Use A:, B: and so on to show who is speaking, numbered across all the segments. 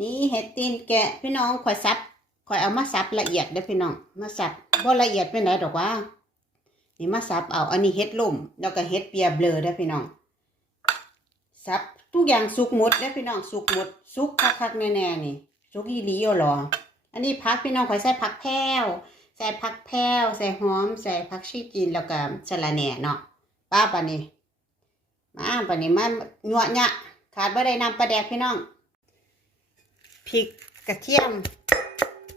A: นี่เห็ดตีนแกะพี่น้องข่อยซับข่อยเอามาซับละเอียดเด้อพี่น้อง มาซับบ่ละเอียดไปไหนดอกว่า นี่มาซับเอา อันนี้เห็ดล่มแล้วก็เห็ดเปียเบลอเด้อพี่น้องซับทุกอย่างสุกหมดเด้อพี่น้องสุกหมดสุกคักๆแน่ๆนี่สุกอีหลีอาหรอ อันนี้ผักพี่น้องข่อยใส่ผักแพรวใส่ผักแพรวใส่หอม ใส่ผักชีจีนแล้วก็สะระแหน่เนาะป้าปานนี้มาปานนี้มาหยวหยะขาดบ่ได้นำปลาแดกพี่น้อง พริกกระเทียม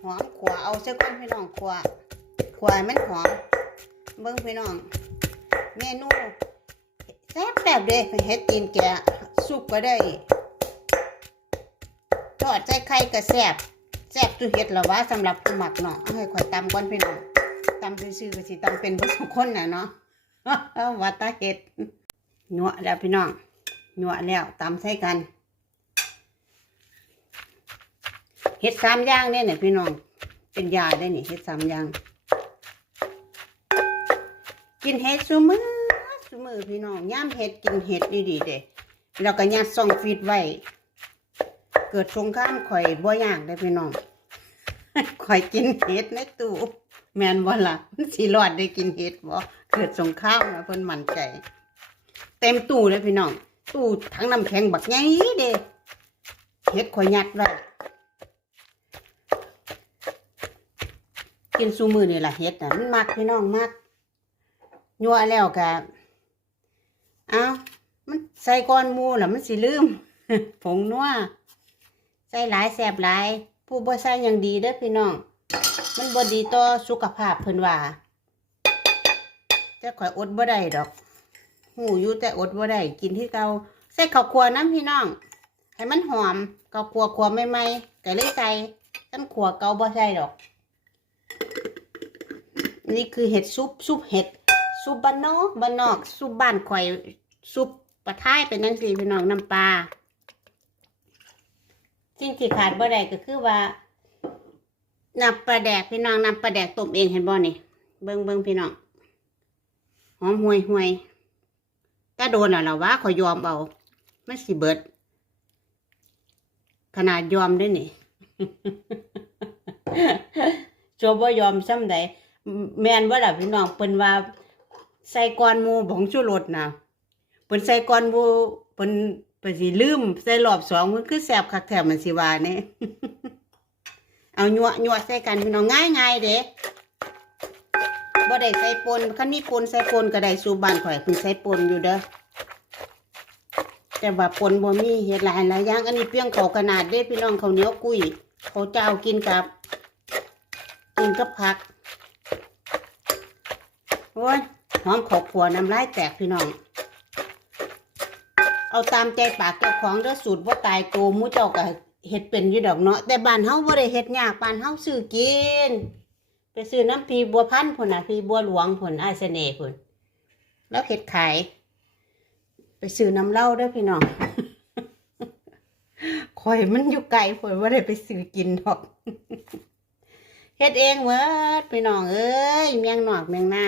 A: หอมขัวเอาซะก่อนพี่น้องขัวขัวให้มันหอม เบิ่งพี่น้อง เมนูแซ่บแบบเด้เฮ็ดตีนแกะสุกก็ได้ทอดใส่ไข่ก็แซ่บแซ่บตุเฮ็ดละวะสำหรับผู้หมักเนาะเอาให้ข่อยตำก่อนพี่น้องตำซื่อๆก็สิตำเป็นบ่ทุคนน่ะเนาะว่าตาเฮ็ดนัวแล้วพี่น้องนัวแล้วตำใส่กัน เฮ็ดสามอย่างเนี่ยเนี่ยพี่น้อง เป็นยาได้นี่เฮ็ดสามอย่าง กินเฮ็ดซุมือซุมือพี่น้องย่ามเฮ็ดกินเฮ็ดดีๆเด้แล้วก็ยัดซ่องฟีดไว้ เกิดสงครามข่อยบ่ยากได้พี่น้องข่อยกินเฮ็ดในตู้แมนบ่ล่ะมันสิรอดได้กินเฮ็ดบ่เกิดสงครามนะเพิ่นมั่นใจเต็มตู้เลยพี่น้อง ตู้ทั้งน้ำแข็งบักใหญ่เด้เฮ็ดข่อยยัดไว้ กินซูมือนี่แหละเฮ็ดนะมันมักพี่น้องมักยัวแล้วกะเอามันใส่ก้อนมูล่ะมันสิลืม ผงนัวใส่หลายแสบหลาย ผู้บ่ใส่ยังดีเด้อพี่น้อง มันบ่ดีต่อสุขภาพเพิ่นว่าแต่ข่อยอดบ่ได้ดอกหูอยู่แต่อดบ่ได้กินที่เก่าใส่ข้าวคั่วน้ำพี่น้อง ให้มันหอมข้าวคั่วคั่วใหม่ๆก็เลยใส่กันคั่วเก่าบ่ใส่ดอก นี่คือเห็ดซุปซุปเห็ดซุปบ้านนอกบ้านนอกซุปบ้านข่อยซุปปลาท้ายเป็นนังสีพี่น้องน้ำปลาสิ่งที่ขาดบ่ได้ก็คือว่าน้ำปลาแดกพี่น้องน้ำปลาแดกต้มเองเห็นบ่นี่เบิ่งเบิ่งพี่น้องหอมห่วยห่วยถ้าโดนอะเราว่าขอยอมเอาไมันสิเบิด ขนาดยอมด้วยนี่โจบ่ยอมซ้ำใด แมนว่าล่ะพี่น้องเปิ้นว่าใส่ก้อนหมูผงชูรสนะเปิ้นใส่ก้อนหมูเปิ้นเปิ้นสิลืมใส่รอบสองมันคือแซ่บคักแท้มันสิว่าเนี่ยเอายั่วยั่วใส่กันพี่น้องง่ายง่ายๆเด้บ่ได้ใส่ปนคันมีปนใส่ปนก็ได้สูบ้านข่อยเพิ่นใส่ปนอยู่เด้อแต่ว่าปนบ่มีเฮ็ดหลายหลายอย่างอันนี้เปี้ยงเขาขนาดเด้พี่น้องข้าวเหนียวกุ้ยเขาวเจ้ากินกับกินกับผัก โอ้ยหอมขอบขัวน้ำลายแตกพี่น้อง เอาตามใจปากเจ้าของเด้อสูตรว่าตายตัวมูเจ้าก็เฮ็ดเป็นอยู่ดอกเนาะแต่บ้านเฮาบ่ได้เฮ็ดยากบ้านเฮาซื้อกิน ไปซื้อน้ำพีบัวพันธุ์พุ่นน่ะพีบัวหลวงพุ่นอ้เสน่ห์พุ่นแล้วเฮ็ดขายไปซื้อน้ำเหล้าเด้อพี่น้องข่อยมันอยู่ไกลพุ่นบ่ได้ไปซื้อกินดอกเฮ็ดเองเวิดพี่น้องเอ้ยเมียงหนอกเมียงหน้า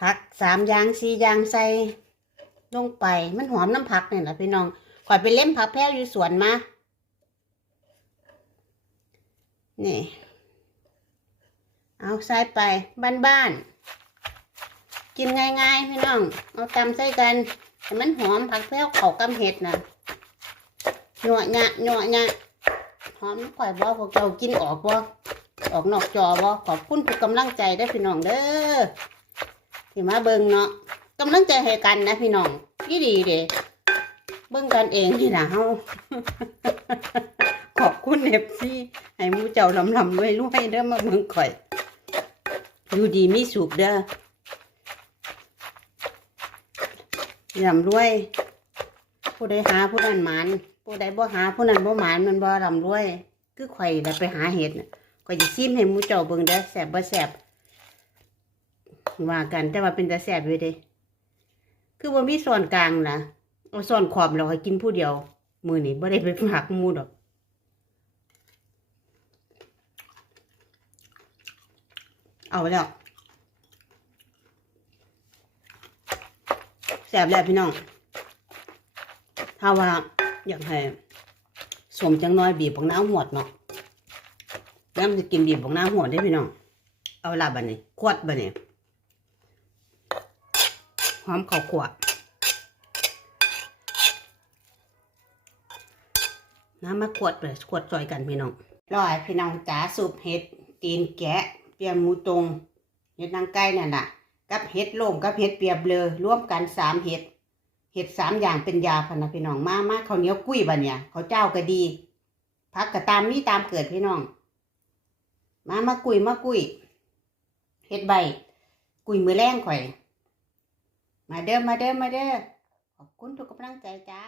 A: ผักสามอย่างสี่อย่างใส่ลงไปมันหอมน้ำผักเนี่แหละพี่น้องข่อยไปเล่มผักแพ้วอยู่สวนมานี่เอาใส่ไปบ้านๆกินง่าย ๆ พี่น้องเอาตำใส่กันให้มันหอมผักแพ้วเขากำเห็ดนะหนัวยะหนัวยะหอมข่อยบ่พวกเจ้ากินออกบ่ออกนอกจอบ่ขอบคุณทุกกำลังใจได้พี่น้องเด้อ ที่มาเบิ่งเนาะกำลังใจให้กันนะพี่น้องยี่ดีเด้เบิ่งกันเองนี่นะเฮาขอบคุณเอฟซีให้มูเจ้าลำลำรวยรวยๆเด้อมาเบิ่งข่อยอยู่ดีมีสุขเด้อลำรวย ผู้ใดหาผู้นั้นหมานผู้ใดบ่หาผู้นั้นบ่หมานมันบ่ร่ำรวย คือข่อยน่ะไปหาเห็ดน่ะข่อยสิซิมให้มูเจ้าเบิ่งเด้อแซ่บบ่แซ่บ ว่ากันแต่ว่าเป็นตาแซ่บอยู่เด้คือบ่มีส่วนกลางนะเอาส่วนขอบแล้วให้กินผู้เดียว มือนี้บ่ได้ไปฝากมู่ดอกเอาแล้วแซ่บแล้วพี่น้อง ถ้าว่าอยากให้สมจังน้อยบีบของน้ำหวดเนาะแล้วมันจะกินบีบของน้ำหวดได้พี่น้อง เอาละบันนี้ขวดบันนี้ หอมข้าวขวดน้ำมาขวดเลยขวดจอยกันพี่น้องรอให้พี่น้องจ๋าสูบเห็ดตีนแกะ เปียหมูตรงเห็ดนางไก่นั่นน่ะ กับเห็ดโล่งกับเห็ดเปียบเลอร่วมกันสามเห็ดเห็ดสามอย่างเป็นยาพันนะพี่น้องมามาเขาวเหนียวกุ้ยบันเนี่ยเขาวเจ้าก็ดีพักก็ตามนี่ตามเกิดพี่น้อง มามากุ้ยมากุ้ยเห็ดใบ กุ้ยมือแรงข่อย มาเด้อมาเด้อมาเด้อขอบคุณทุกกำลังใจจ้า